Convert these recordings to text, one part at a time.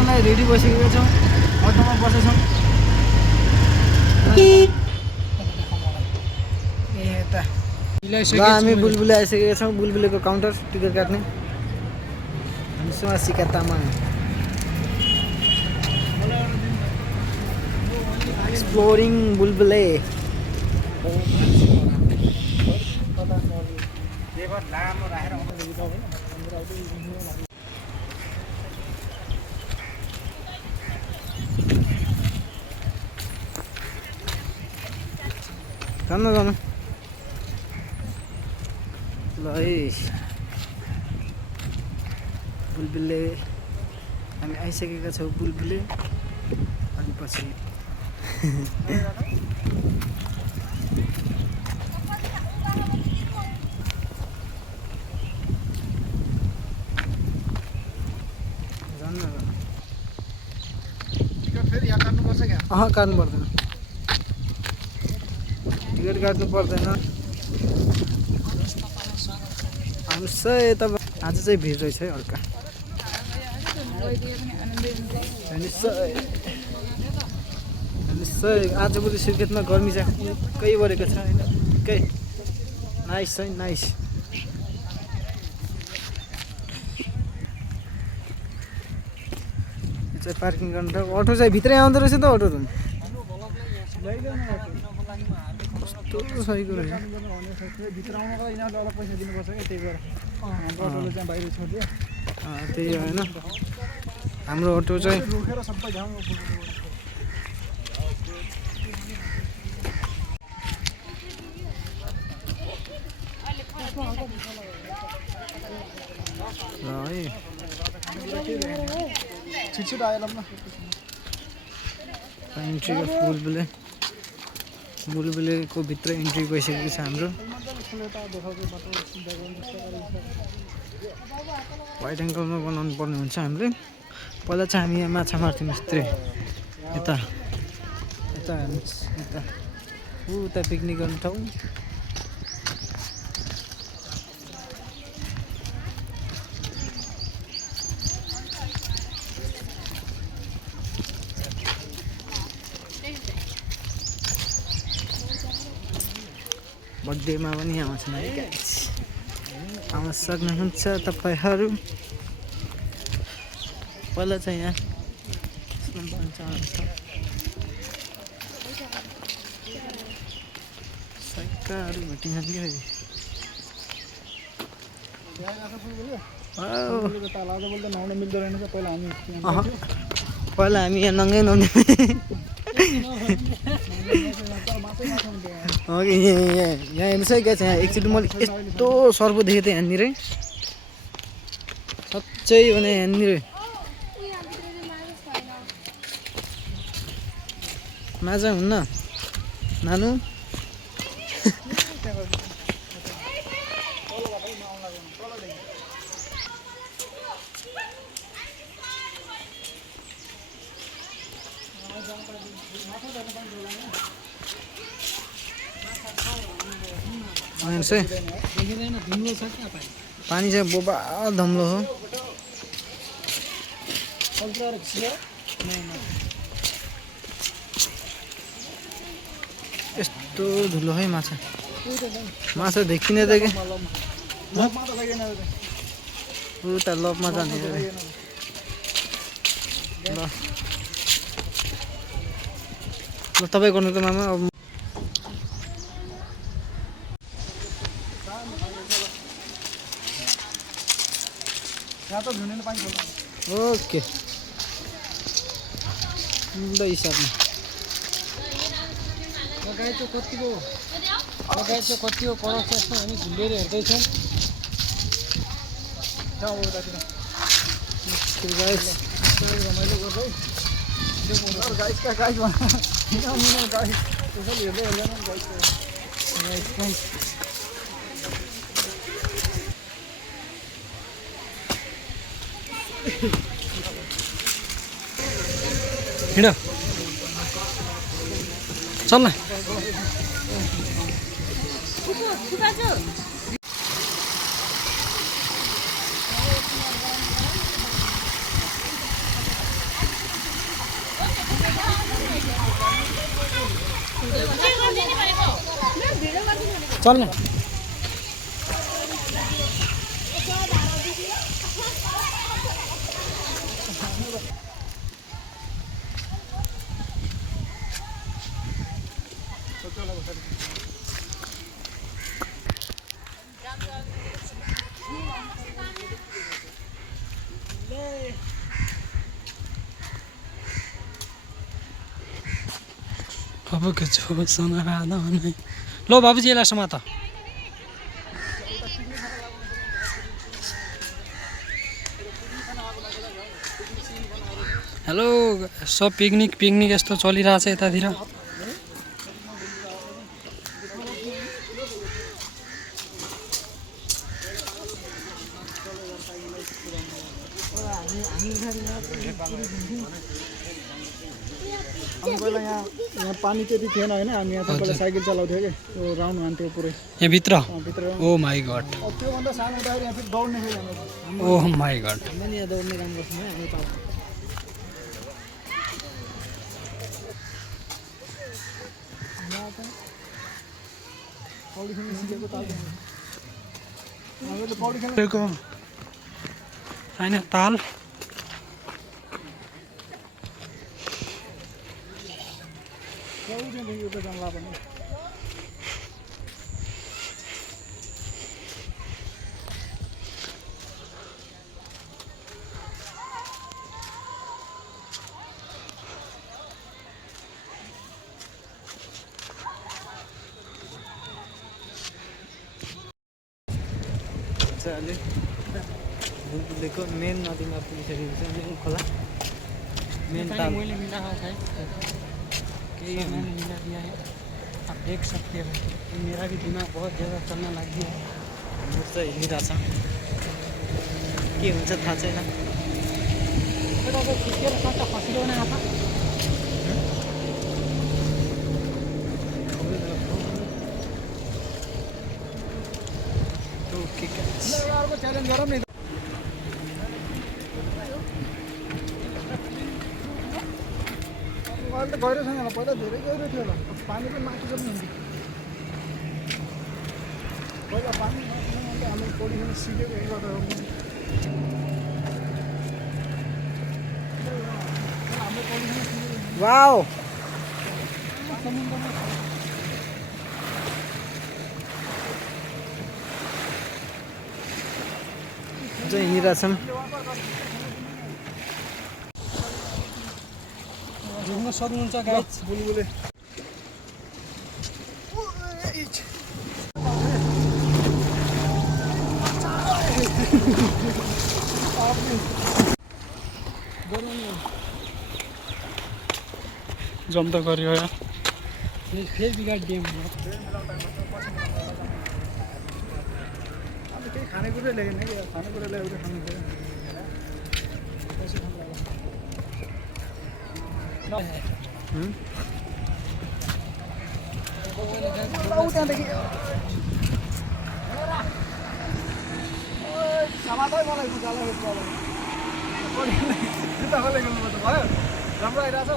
जानलाई रेडी भइसकेका छौँ अटोमा बसेछौँ यता हामी बुलबुले आइसकेका छौँ बुलबुलेको काउन्टर टिकट काट्ने हामीसँग सिका तामाङ एक्सप्लोरिङ बुलबुले जानु जानु ल है बुलबुले हामी आइसकेका छौँ बुलबुले अनि पछि काट्नु पर्दैन टिकट काट्नु पर्दैन यता आज चाहिँ भिड रहेछ है हल्का आजभोलि सुर्खेतमा गर्मी चाहिँ निकै बढेको छ होइन निकै नाइस है नाइस यो चाहिँ पार्किङ गर्नु अटो चाहिँ भित्रै आउँदो रहेछ त अटो त कस्तो सहीको रहेछ त्यही होइन हाम्रो अटो चाहिँ छिटो आएन इन्ट्री अफ बुलबुलेको भित्र इन्ट्री भइसकेको छ हाम्रो वाइड एङ्गलमा बनाउनु पर्ने हुन्छ हामीले पहिला चाहिँ हामी यहाँ माछा मार्थ्यौँ यस्तै यता यता यता उता पिकनिक गर्ने ठाउँ बर्थडेमा पनि आउँछन् है गाइस आउन सक्नुहुन्छ तपाईँहरू पहिला चाहिँ यहाँ सैकाहरू भेटिन्छन् कि पहिला हामी यहाँ नङ्गै नुहाउने यहाँ हेर्नुहोस् है गाइस यहाँ एकचोटि मैले यस्तो सर्पो देखेको थिएँ यहाँनिर साँच्चै भने यहाँनिर माछा हुन्न नानु पानी चाहिँ बोबा धम्लो हो यस्तो धुलो है माछा माछा देखिने त के उता लपमा जाने ल तपाईँ गर्नु त मामा अब ओके हिसाबमा गाई चाहिँ कतिको कडक छ यसमा हामी झुलेर हेर्दैछौँ रमाइलो गर्दै हिँड चल न चल न अब के जो सुना नै लो बाबुजी यसलाई समात हेलो सब पिकनिक यस्तो चलिरहेछ यतातिर पहिला यहाँ पानी त्यति थिएन होइन हामी यहाँ तपाईँलाई साइकल चलाउँथ्यो कि त्यो राउन्ड हान्थ्यो पुरै यहाँभित्र भित्र ओ माई गड त्योभन्दा सानो हुँदाखेरि यहाँ फेरि दौड्ने फेरि ओ माई गड मैले यहाँ दौड्ने काम गर्थ्यौँ है नेपाल पौडी खेल्न सिकेको ताल हामीले पौडी खेल्न होइन ताल एउटा जङ्गला पनि अहिले देखो मेन नदीमा पुगिसकेको छ मेन खोला मेन ताल मैले मिला खाएँ केही मैंने मिला दिया है आप देख सकते हो मेरा भी दिमाग बहुत ज़्यादा चलना लग गया मुड चाहिँ हिँडिरहेछ के हुन्छ थाहा छैन खिचेर सक्छ खसिरहने आँखा अर्को च्यालेन्ज गरौँ नि अहिले त गहिरो छैन होला पहिला धेरै गहिरो थियो होला पानी पनि माथि पनि हुन्थ्यो पहिला पानी हामी पौडी खेल्न सिकेको यही गर्दा हाम्रो पौडी खेल्न सिकेको वाउ समुद्रमा चाहिँ हिँडिरहेछौँ घुम्न सक्नुहुन्छ गाइस बुलबुले जम त गऱ्यो यार फेरि बिगाड गेम हुन्छ केही खानेकुरा ल्याएन कि खानेकुरा ल्याएर खानु पऱ्यो त्यहाँदेखि समातै मलाई जुत्ता खोले गर्नुपर्छ भयो राम्रो आइरहेछ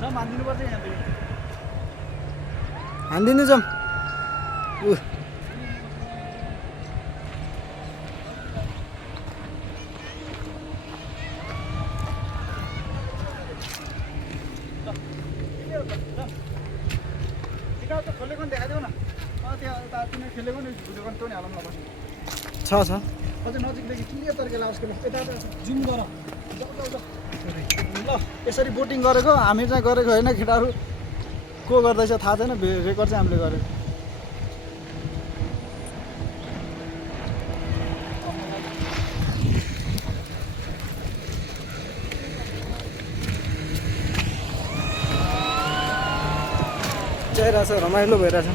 जम हानिदिनुपर्छ यहाँदेखि हानिदिनु जाउँ खोलेको नि देखाइदेऊ न त्यहाँ यता तिमीले खेलेको नि भिडियो गर्नु नि हालौँ न छ अझै नजिकदेखि क्लियर तरिकाले आवाज यता जुम गर ल यसरी बोटिङ गरेको हामी चाहिँ गरेको होइन केटाहरू को गर्दैछ थाहा छैन रेकर्ड चाहिँ हामीले गरेको चाहिरहेछ रमाइलो भइरहेछ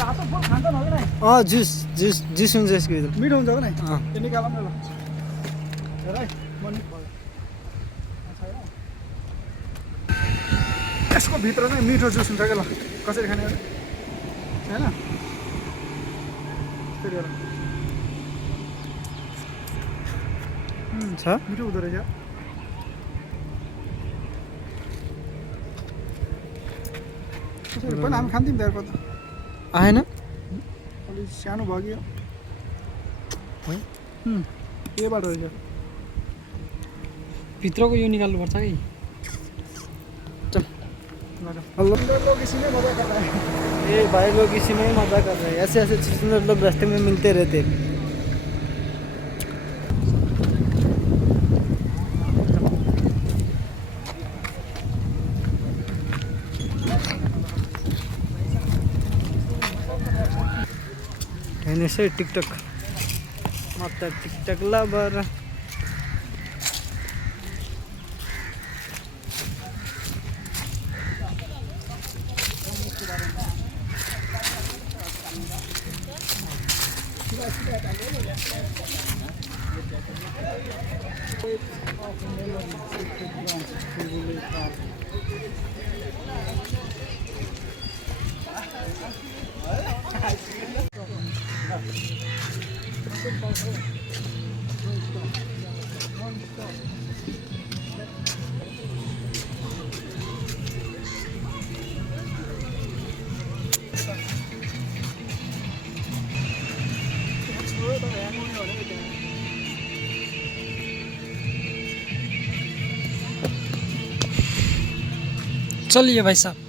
हात फुल खान्छ न जुस जुस जुस हुन्छ यसको भित्र मिठो हुन्छ हो नि त्यो निकालौँ न ल हेर है मन यसको भित्र नै मिठो जुस हुन्छ क्या ल कसरी खाने होइन फेरि हेर छ मिठो हुँदो रहेछ पहिला हामी खान्थ्यौँ त्यहाँको त आएन अलिक सानो भयो है के बाटो रहेछ भित्रको यो निकाल्नुपर्छ है लोग इसी में मजा कर रहा है ये भाई लोग इसी में ही मजा कर रहे हैं ऐसे ऐसे चीज़ें लोग रास्ते में मिलते रहते हैं ini saya TikTok mata TikTok labar चलिए भाई साहब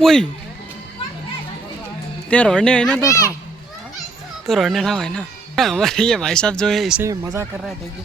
ओइ तेरा हड़ने है ना तो ठाव तो हड़ने ठाव है ना हमारे ये भाई साहब जो है इसे मजा कर रहा है देखिए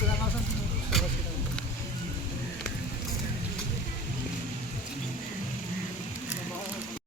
कुरा गर्छन्